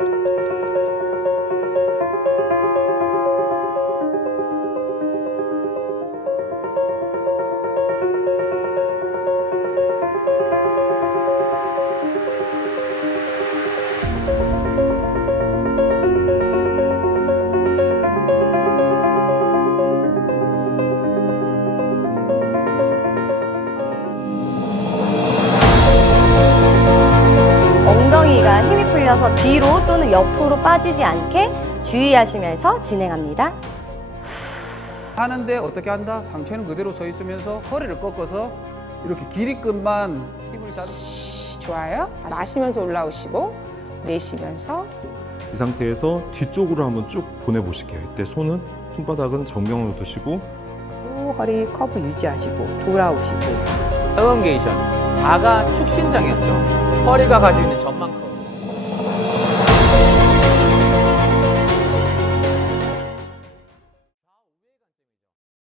you 엉덩이가 힘이 풀려서 뒤로 또는 옆으로 빠지지 않게 주의하시면서 진행합니다. 하는데 어떻게 한다? 상체는 그대로 서 있으면서 허리를 꺾어서 이렇게 길이끝만 힘을 다 좋아요. 마시면서 올라오시고 내쉬면서 이 상태에서 뒤쪽으로 한번 쭉 보내보실게요. 이때 손은 손바닥은 정면으로 두시고 또 허리 커브 유지하시고 돌아오시고 엘런게이션 자가 축신장이었죠. 허리가 가지고 있는 전만 커브.